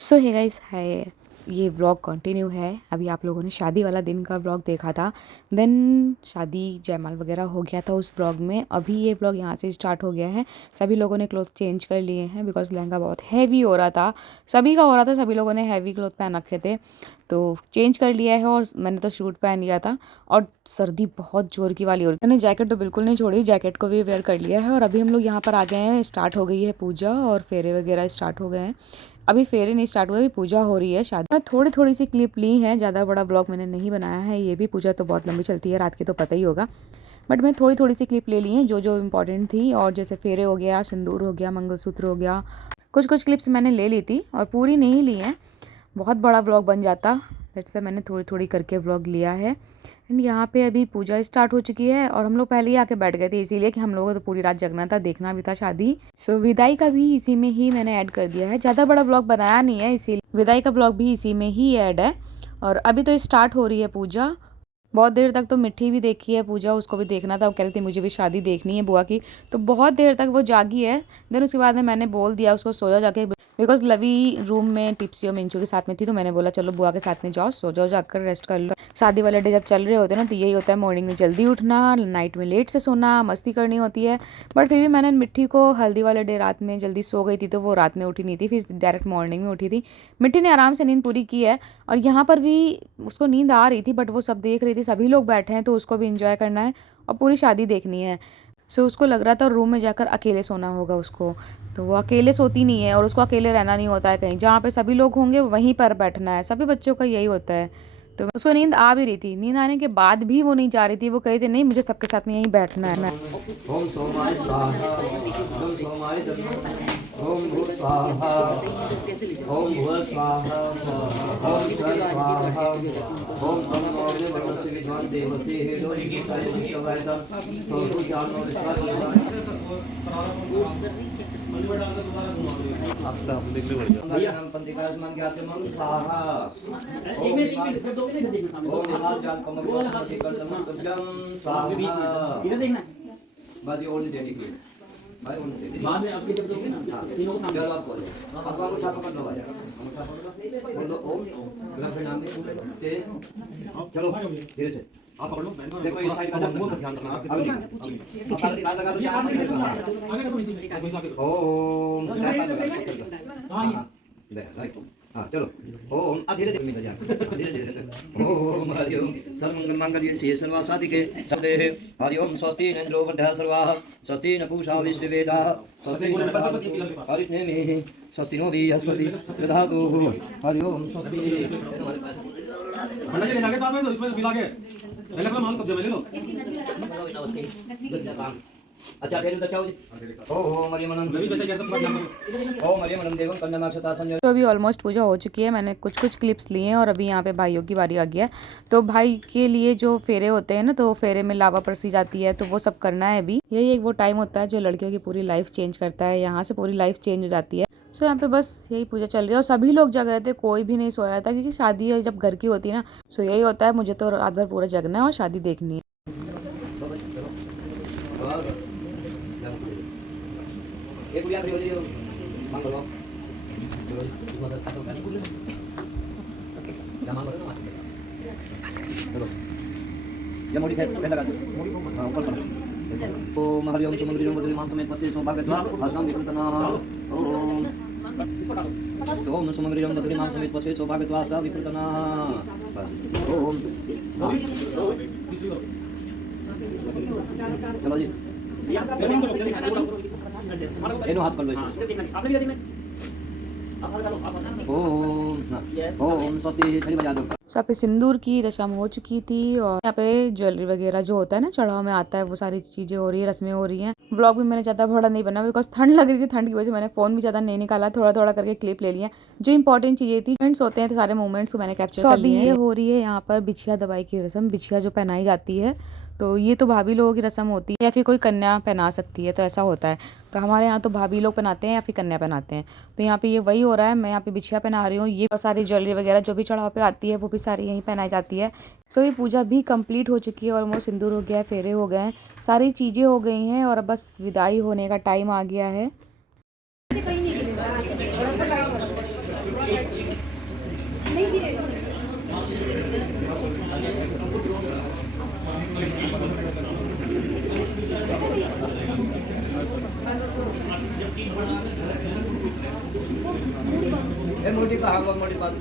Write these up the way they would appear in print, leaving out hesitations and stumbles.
सो hey guys hi. ये vlog continue है। अभी आप लोगों ने शादी वाला दिन का व्लॉग देखा था, देन शादी जयमाल वगैरह हो गया था उस व्लॉग में। अभी ये व्लॉग यहाँ से स्टार्ट हो गया है। सभी लोगों ने क्लोथ चेंज कर लिए हैं बिकॉज लहंगा बहुत हैवी हो रहा था, सभी का हो रहा था, सभी लोगों ने हैवी क्लोथ पहन रखे थे तो चेंज कर लिया है। और मैंने तो शूट पहन लिया था और सर्दी बहुत जोर की वाली हो रही थी। मैंने जैकेट तो बिल्कुल नहीं छोड़ी, जैकेट को भी वेयर कर लिया है। और अभी हम लोग यहाँ पर आ गए हैं, स्टार्ट हो गई है पूजा और फेरे वगैरह स्टार्ट हो गए हैं। अभी फेरे नहीं स्टार्ट हुए, अभी पूजा हो रही है। शादी में थोड़ी थोड़ी सी क्लिप ली है, ज़्यादा बड़ा ब्लॉग मैंने नहीं बनाया है। ये भी पूजा तो बहुत लंबी चलती है, रात की तो पता ही होगा, बट मैं थोड़ी थोड़ी सी क्लिप ले ली हैं जो जो इम्पोर्टेंट थी। और जैसे फेरे हो गया, सिंदूर हो गया, मंगलसूत्र हो गया, कुछ कुछ क्लिप्स मैंने ले ली थी और पूरी नहीं ली हैं, बहुत बड़ा व्लॉग बन जाता। दैट्स से मैंने थोड़ी थोड़ी करके व्लॉग लिया है। एंड यहाँ पे अभी पूजा स्टार्ट हो चुकी है और हम लोग पहले ही आके बैठ गए थे, इसीलिए कि हम लोगों को तो पूरी रात जगना था, देखना भी था शादी। सो विदाई का भी इसी में ही मैंने ऐड कर दिया है। ज़्यादा बड़ा व्लॉग बनाया नहीं है, इसीलिए विदाई का व्लॉग भी इसी में ही ऐड है। और अभी तो स्टार्ट हो रही है पूजा। बहुत देर तक तो मिट्टी भी देखी है पूजा, उसको भी देखना था। वो कह रही थी मुझे भी शादी देखनी है बुआ की, तो बहुत देर तक वो जागी है। देन उसके बाद में मैंने बोल दिया उसको सो जाओ जाके, बिकॉज लवी रूम में टिप्सी और मिंचू के साथ में थी, तो मैंने बोला चलो बुआ के साथ में जाओ, सो जाओ, जाकर रेस्ट कर लो। शादी वाले डे जब चल रहे होते हैं ना तो यही होता है, मॉर्निंग में जल्दी उठना, नाइट में लेट से सोना, मस्ती करनी होती है। बट फिर भी मैंने मिट्टी को हल्दी वाले डे रात में जल्दी सो गई थी, तो वो रात में उठी नहीं थी, फिर डायरेक्ट मॉर्निंग में उठी थी। मिट्टी ने आराम से नींद पूरी की है और यहाँ पर भी उसको नींद आ रही थी, बट वो सब देख रही थी, सभी लोग बैठे हैं तो उसको भी इंजॉय करना है और पूरी शादी देखनी है। सो उसको लग रहा था रूम में जाकर अकेले सोना होगा उसको, तो वो अकेले सोती नहीं है और उसको अकेले रहना नहीं होता है। कहीं जहाँ पे सभी लोग होंगे वहीं पर बैठना है, सभी बच्चों का यही होता है। तो उसको नींद आ भी रही थी, नींद आने के बाद भी वो नहीं जा रही थी, वो कही थी नहीं मुझे सबके साथ में यहीं बैठना है। ओम भूत स्वाहा ओम भूत स्वाहा ओम स्वाहा ओम नमो भगवते विद्वान देवते हेलोहि की सवायता सोहु जानो आता हम देख ले भैया नाम पंडित मन ज्ञाते मन स्वाहा ओम निहाल जान कमल पंडित मन तुजम स्वाहा इधर देखना बाजी ओनली देने के लिए बाद में आपके जब दोगे ना तीनों को सामने आप बोलो, आपको अंगूठा पकड़ लो भाई, अंगूठा पकड़ लो, बोलो ओम गुलाब के नाम में से चलो धीरे से आप पकड़ लो। देखो इस साइड का मुंह पर ध्यान रखना, आपके लगा दो ओम राइट। हाँ चलो ओम धीरे धीरे निकल जा, धीरे धीरे ओम हरिओम सर्वमंगल मांगल्ये शिवे सर्वासाधिके शब्दे हरिओम स्वस्ति इन्द्रो वृद्धः सर्वाः स्वस्ति न पूषा विश्ववेदाः स्वस्ति हरिष्णेमिः स्वस्ति नो बृहस्पति दधातु हरिओम स्वस्ति। जी लेना के साथ में तो इसमें मिला के ले लो, मान कब्जे में ले लो। अच्छा फिर बचाओ जी। ओम मरियमनम देवम कन्यामाक्षता संजय। तो अभी ऑलमोस्ट पूजा हो चुकी है, मैंने कुछ कुछ क्लिप्स लिए हैं और अभी यहाँ पे भाइयों की बारी आ गया है। तो भाई के लिए जो फेरे होते हैं ना, तो फेरे में लावा परसी जाती है, तो वो सब करना है अभी। यही एक वो टाइम होता है जो लड़कियों की पूरी लाइफ चेंज करता है, यहाँ से पूरी लाइफ चेंज हो जाती है। सो यहाँ पे बस यही पूजा चल रही है और सभी लोग जग रहे थे, कोई भी नहीं सोया था, क्योंकि शादी जब घर की होती है ना, सो यही होता है, मुझे तो रात भर पूरा जगना है और शादी देखनी है। ये गुड़िया फ्री हो रही हो मांग लो जमा लो ना चलो ये मोड़ी पे लगा दो हां ऊपर कर ओम हरिओम सुमंगलिओम बद्रीमान समेत पति सौभाग्यत्वा आसाम विकृतना ओम सुमंगलिओम बद्रीमान समेत पति सौभाग्यत्वा आसाम विकृतना बस ओम चलो जी एनो हाथ कर लो ओम स्वस्ति छड़ी बजा दो। यहाँ पे सिंदूर की रस्म हो चुकी थी और यहाँ पे ज्वेलरी वगैरह जो होता है ना चढ़ाव में आता है, वो सारी चीजें हो रही है, रस्में हो रही हैं। ब्लॉग भी मैंने ज्यादा बड़ा नहीं बना बिकॉज ठंड लग रही थी, ठंड की वजह से मैंने फोन भी ज्यादा नहीं निकाला, थोड़ा थोड़ा करके क्लिप ले लिया। जो इंपॉर्टेंट चीजें थी, मोमेंट्स होते हैं, तो सारे मोमेंट्स को मैंने कैप्चर कर लिया है। ये हो रही है यहाँ पर बिछिया दवाई की रस्म, बिछिया जो पहनाई जाती है, तो ये तो भाभी लोगों की रस्म होती है या फिर कोई कन्या पहना सकती है, तो ऐसा होता है। तो हमारे यहाँ तो भाभी लोग पहनाते हैं या फिर कन्या पहनाते हैं। तो यहाँ पे ये वही हो रहा है, मैं यहाँ पे बिछिया पहना रही हूँ। ये सारी ज्वेलरी वगैरह जो भी चढ़ाव पे आती है वो भी सारी यहीं पहनाई जाती है। सो ये पूजा भी कंप्लीट हो चुकी है, ऑलमोस्ट सिंदूर हो गया है, फेरे हो गए हैं, सारी चीज़ें हो गई हैं और बस विदाई होने का टाइम आ गया है। मोटी कहाँ मोटी बात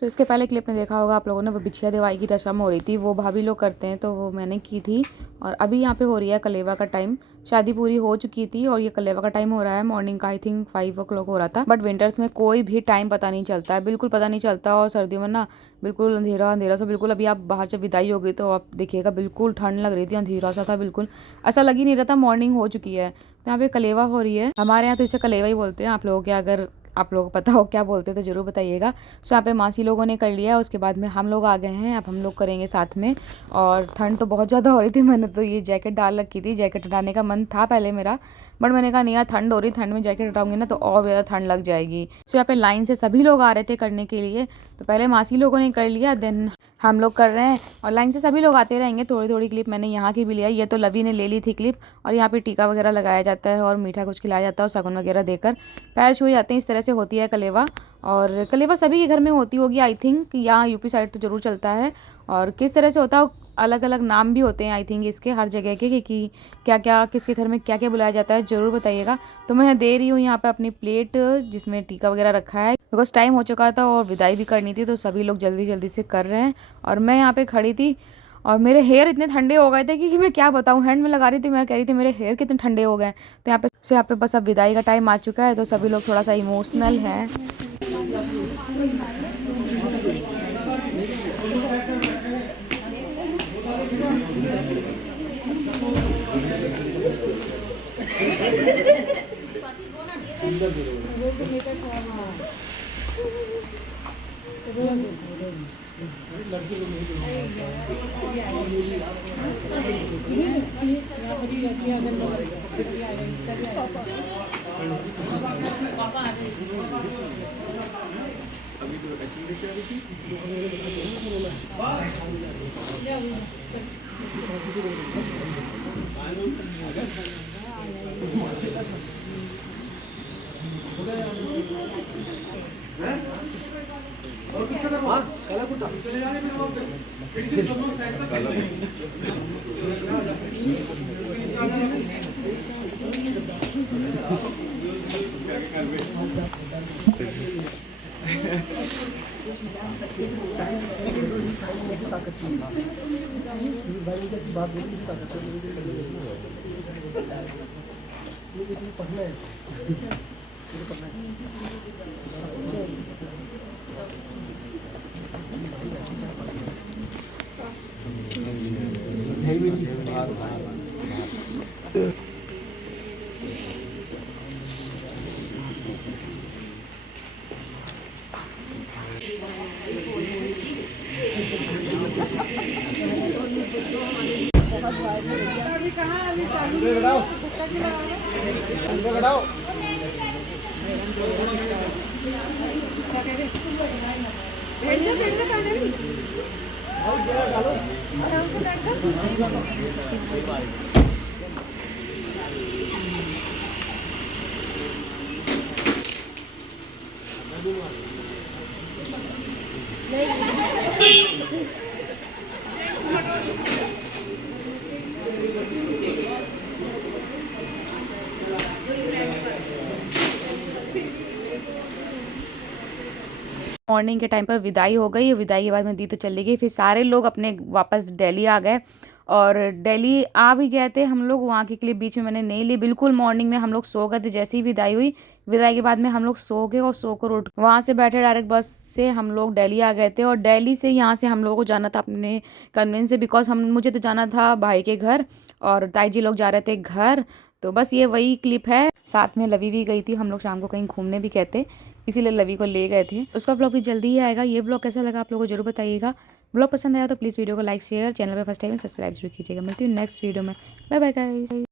तो इसके पहले क्लिप में देखा होगा आप लोगों ने, वो बिछिया दिवाई की रस्म हो रही थी, वो भाभी लोग करते हैं तो वो मैंने की थी। और अभी यहाँ पे हो रही है कलेवा का टाइम। शादी पूरी हो चुकी थी और ये कलेवा का टाइम हो रहा है। मॉर्निंग का आई थिंक 5 o'clock हो रहा था। बट विंटर्स में कोई भी टाइम पता नहीं चलता है, बिल्कुल पता नहीं चलता। और सर्दियों में ना बिल्कुल अंधेरा अंधेरा सा, बिल्कुल अभी आप बाहर जब विदाई हो गई तो आप देखिएगा बिल्कुल ठंड लग रही थी, अंधेरा सा था, बिल्कुल ऐसा लग ही नहीं रहा था मॉर्निंग हो चुकी है। तो यहाँ पे कलेवा हो रही है, हमारे यहाँ तो इसे कलेवा ही बोलते हैं। आप लोगों के अगर आप लोगों को पता हो क्या बोलते तो ज़रूर बताइएगा। सो यहाँ पे मासी लोगों ने कर लिया, उसके बाद में हम लोग आ गए हैं, अब हम लोग करेंगे साथ में। और ठंड तो बहुत ज़्यादा हो रही थी, मैंने तो ये जैकेट डाल रखी थी। जैकेट हटाने का मन था पहले मेरा, बट मैंने कहा नहीं यार ठंड हो रही, ठंड में जैकेट हटाऊंगी ना तो और ज़्यादा ठंड लग जाएगी। सो यहाँ पे लाइन से सभी लोग आ रहे थे करने के लिए। तो पहले मासी लोगों ने कर लिया, देन हम लोग कर रहे हैं और लाइन से सभी लोग आते रहेंगे। थोड़ी थोड़ी क्लिप मैंने यहाँ की भी लिया, ये तो लवी ने ले ली थी क्लिप। और यहाँ पे टीका वगैरह लगाया जाता है और मीठा कुछ खिलाया जाता है और शगुन वगैरह देकर पैर छुए जाते हैं। इस तरह से होती है कलेवा। और कलेवा सभी के घर में होती होगी आई थिंक, यहाँ यूपी साइड तो ज़रूर चलता है। और किस तरह से होता है, अलग अलग नाम भी होते हैं आई थिंक इसके हर जगह के, कि क्या क्या किसके घर में क्या क्या बुलाया जाता है, ज़रूर बताइएगा। तो मैं दे रही हूँ यहाँ पे अपनी प्लेट जिसमें टीका वगैरह रखा है, बिकॉज टाइम हो चुका था और विदाई भी करनी थी, तो सभी लोग जल्दी जल्दी से कर रहे हैं। और मैं यहाँ पे खड़ी थी और मेरे हेयर इतने ठंडे हो गए थे कि मैं क्या बताऊँ। हैंड में लगा रही थी, मैं कह रही थी मेरे हेयर कितने ठंडे हो गए। तो यहाँ पे बस अब विदाई का टाइम आ चुका है, तो सभी लोग थोड़ा सा इमोशनल हैं। मॉर्निंग के टाइम पर विदाई हो गई, विदाई के बाद में दी तो चली गई। फिर सारे लोग अपने वापस दिल्ली आ गए और दिल्ली आ भी गए थे हम लोग। वहाँ की क्लिप बीच में मैंने नहीं ली, बिल्कुल मॉर्निंग में हम लोग सो गए थे। जैसे ही विदाई हुई, विदाई के बाद में हम लोग सो गए और सोकर उठ वहाँ से बैठे डायरेक्ट बस से हम लोग दिल्ली आ गए थे। और दिल्ली से यहाँ से हम लोगों को जाना था अपने कन्वेंस से, बिकॉज मुझे तो जाना था भाई के घर और ताई जी लोग जा रहे थे घर। तो बस ये वही क्लिप है। साथ में लवी भी गई थी, हम लोग शाम को कहीं घूमने भी कहते, इसीलिए लवी को ले गए थे। उसका ब्लॉग भी जल्दी ही आएगा। ये ब्लॉग कैसा लगा आप लोगों को जरूर बताइएगा। ब्लॉग पसंद आया तो प्लीज़ वीडियो को लाइक शेयर, चैनल पे फर्स्ट टाइम सब्सक्राइब जरूर कीजिएगा। मिलती हूँ नेक्स्ट वीडियो में। Bye bye guys.